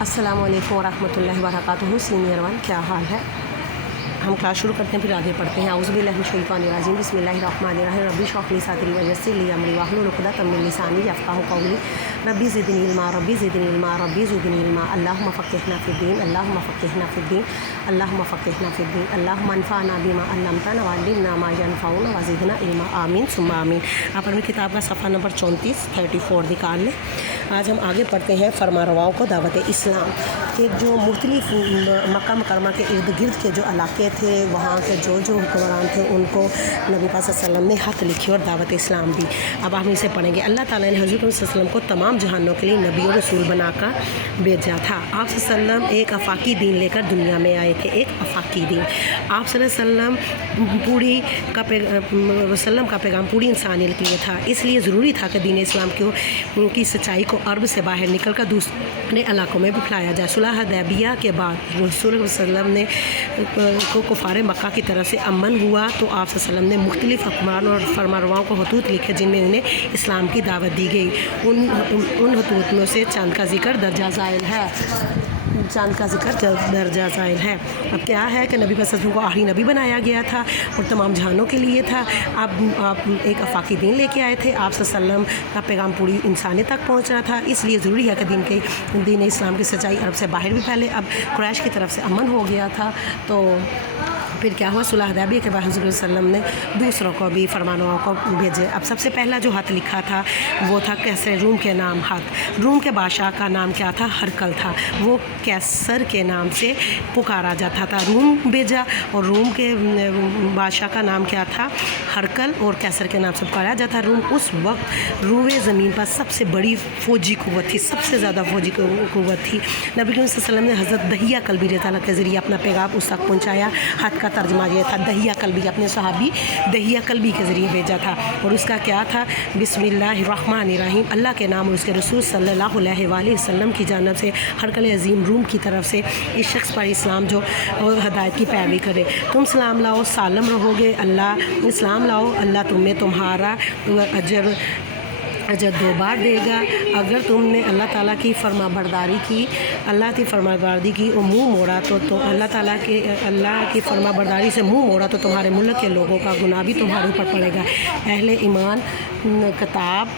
अस्सलामु अलैकुम वरहमतुल्लाहि वबरकातुहू। सीनियर 1 क्या हाल है। हम क्लास शुरू करते हैं, फिर आगे पढ़ते हैं। औज़ु बिल्लाहि मिनश शैतानिर रजीम, बिस्मिल्लाहिर रहमानिर रहीम। रब्बी इश्रह ली सदरी वयस्सिर ली अमरी वहलुल उक़दतम मिन लिसानी यफ़क़हू क़ौली। रब्बी ज़िदनी इल्मा, रब्बी ज़िदनी इल्मा, रब्बी ज़िदनी इल्मा। अल्लाहुम्मा फ़क़्क़िहना फ़िद्दीन, अल्लाहुम्मा फ़क़्क़िहना फ़िद्दीन, अल्लाहुम्मा फ़क़्क़िहना फ़िद्दीन। अल्लाहुम्मा अन्फ़अना बिमा अल्लमतना वअल्लिमना मा यनफ़अुना वज़िदना इल्मा। आमीन सुम्मा आमीन। आप अपनी किताब का सफ़ा नंबर 34 निकाल लें। आज हम आगे पढ़ते हैं फरमारवाओं को दावत इस्लाम के जो मुख्तलिफ मक्का मुकर्रमा के इर्द गिर्द के जो इलाके थे, वहाँ के जो हुक्मरान थे, उनको नबी पाक सल्लल्लाहु अलैहि वसल्लम ने हक़ लिखी और दावत इस्लाम दी। अब हम इसे पढ़ेंगे। अल्लाह ताला ने हज़रत सल्लल्लाहु अलैहि वसल्लम को तमाम जहानों के लिए नबी और रसूल बनाकर भेजा था। आप सल्लल्लाहु अलैहि वसल्लम एक आफाकी दीन लेकर दुनिया में आए थे, एक आफाकी दीन। आप सल्लल्लाहु अलैहि वसल्लम का पैगाम पूरी इंसानियत के लिए था। इसलिए ज़रूरी था कि दीन इस्लाम की सच्चाई को अरब से बाहर निकल कर दूसरे इलाकों में भी फैलाया जाए। सुलह हुदैबिया के बाद रसूल वसल्लम ने को कुफार मक्का की तरफ से अमन हुआ, तो आप वसल्लम ने मुख्तलिफ हुक्मरान और फरमारवाओं को खतूत लिखे जिनमें उन्हें इस्लाम की दावत दी गई। उन खतूत में से चंद का जिक्र दर्जा ज़ाइल है। अब क्या है कि नबी वसल्लम को आखिरी नबी बनाया गया था और तमाम जहानों के लिए था। अब आप एक आफाकी दीन लेके आए थे। आप वसल्लम का पैगाम पूरी इंसानियत तक पहुंच रहा था, इसलिए ज़रूरी है कि दीन इस्लाम की सच्चाई अरब से बाहर भी फैले। अब कुरैश की तरफ से अमन हो गया था, तो फिर क्या हुआ, सुलह हुदैबिया के बाद हज़रत वसल्लम ने दूसरों को भी फरमानवाओं को भेजे। अब सबसे पहला जो खत लिखा था वो था कैसर रूम के नाम खत। रूम के बादशाह का नाम क्या था, हरकल था। वो कैसर के नाम से पुकारा जाता था। रूम भेजा और रूम के बादशाह का नाम क्या था, हरकल, और कैसर के नाम से पुकारा जाता। रूम उस वक्त रूए ज़मीन पर सबसे बड़ी फ़ौजी कुव्वत थी, सबसे ज़्यादा फ़ौजी कुव्वत थी। नबी सल्लल्लाहु अलैहि वसल्लम ने हज़रत दहिया कल्बी रज़ियल्लाहु के ज़रिए अपना पैगाम उस तक पहुँचाया। खत का तर्जुमा ये था, दहिया कल्बी, अपने सहाबी दहिया कल्बी के ज़रिए भेजा था। और उसका क्या था, बिस्मिल्लाहिर्रहमानिर्रहीम, अल्लाह के नाम और उसके रसूल सल्लल्लाहु अलैहि वसल्लम की जानब से हरकल अज़ीम रूम की तरफ से इस शख्स पर इस्लाम जो हदायत की पैरवी करे। तुम सलाम लाओ, सालम रहोगे। अल्लाह इस्लाम लाओ, अल्लाह तुम्हें तुम्हारा अजर 2 बार देगा। अगर तुमने अल्लाह ताला की फरमाबरदारी की, अल्लाह की फरमाबरदारी की और मुँह मोड़ा तो अल्लाह की फरमाबरदारी से मुँह मोड़ा तो तुम्हारे मुल्क के लोगों का गुनाह भी तुम्हारे ऊपर पड़ेगा। अहले ईमान किताब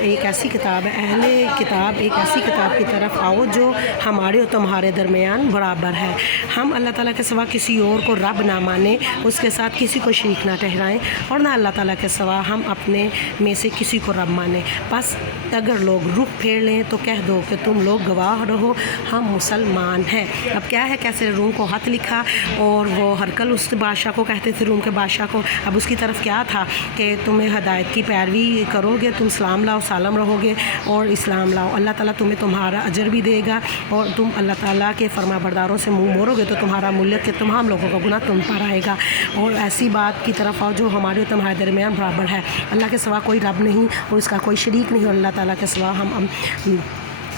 एक ऐसी किताब है, अहले किताब एक ऐसी किताब की तरफ आओ जो हमारे और तुम्हारे दरमियान बराबर है। हम अल्लाह ताला के सिवा किसी और को रब ना माने, उसके साथ किसी को शरीक ना ठहराएं, और ना अल्लाह ताला के सिवा हम अपने में से किसी को रब माने। बस अगर लोग रुख फेर लें तो कह दो कि तुम लोग गवाह रहो, हम मुसलमान हैं। अब क्या है, कैसे रूम को खत लिखा और वो हरकल उस बादशाह को कहते थे, रूम के बादशाह को। अब उसकी तरफ क्या था कि तुम्हें हदायत की पैरवी करोगे, तुम सलाम लाओ, सालम रहोगे और इस्लाम लाओ, अल्लाह ताला तुम्हें तुम्हारा अजर भी देगा, और तुम अल्लाह ताला के फरमाबरदारों से मुँह मोड़ोगे तो तुम्हारा मुल्क के तमाम लोगों का गुनाह तुम पर आएगा। और ऐसी बात की तरफ आओ जो हमारे और तुम्हारे दरमियान बराबर है। अल्लाह के सिवा कोई रब नहीं और उसका कोई शरीक नहीं, और अल्लाह ताला के सिवा हम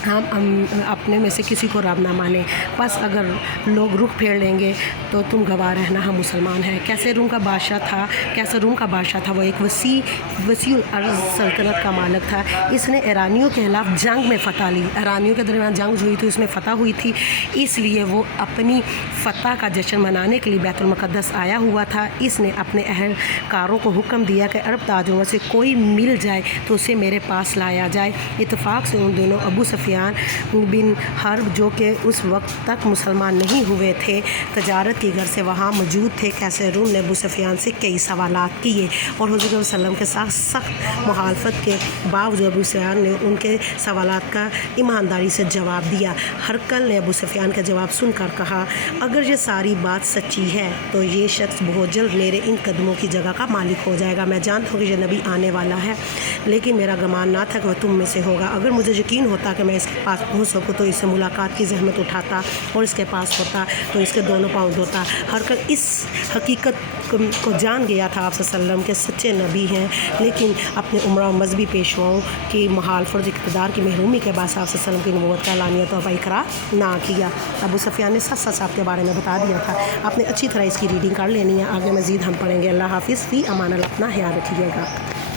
अपने में से किसी को रब ना माने। बस अगर लोग रुख फेर लेंगे तो तुम गवाह रहना, हम मुसलमान हैं। कैसे रूम का बादशाह था, कैसे रूम का बादशाह था, वो एक वसी अर्ज़ सल्तनत का मालिक था। इसने ईरानियों के खिलाफ जंग में फ़तह ली। ईरानियों के दरमियान जंग हुई थी, उसमें फ़तह हुई थी, इसलिए वो अपनी फ़तह का जश्न मनाने के लिए बैतुल मुक़द्दस आया हुआ था। इसने अपने अहलकारों को हुक्म दिया कि अरब ताजरों से कोई मिल जाए तो उसे मेरे पास लाया जाए। इत्तेफाक से उन दोनों अबू सुफियान बिन हर्ब, जो कि उस वक्त तक मुसलमान नहीं हुए थे, तजारत की घर से वहाँ मौजूद थे। कैसे रूम ने अबू सुफियान से कई सवालात किए और हुज़ूर वसल्लम के साथ सख्त मुखालफत के बावजूद अबू सुफियान ने उनके सवालात का ईमानदारी से जवाब दिया। हरकल ने अबू सुफियान का जवाब सुनकर कहा, अगर ये सारी बात सच्ची है तो ये शख्स बहुत जल्द मेरे इन कदमों की जगह का मालिक हो जाएगा। मैं जानता हूँ कि ये नबी आने वाला है, लेकिन मेरा गुमान ना था कि वह तुम में से होगा। अगर मुझे यकीन होता कि मैं इसके पास पहुँच सकूँ तो इससे मुलाकात की जहमत उठाता और इसके पास होता तो इसके दोनों पाँव धोता। हरकल इस हकीकत को जान गया था आप सल्लम के सच्चे नबी हैं, लेकिन अपने उमरा और मजहबी पेशवाओं की मुखालफत और इक़्तिदार की महरूमी के बाद आप सल्लम की नबूवत का एलानिया तौर पर इकरार ना किया। अबू सुफियान ने सच आपके बारे में बता दिया था। आपने अच्छी तरह इसकी रीडिंग कर लेनी है। आगे मज़ीद हम पढ़ेंगे। अल्लाह हाफ़िज़, फ़ी अमान अल्लाह, अपना ख्याल रखिएगा।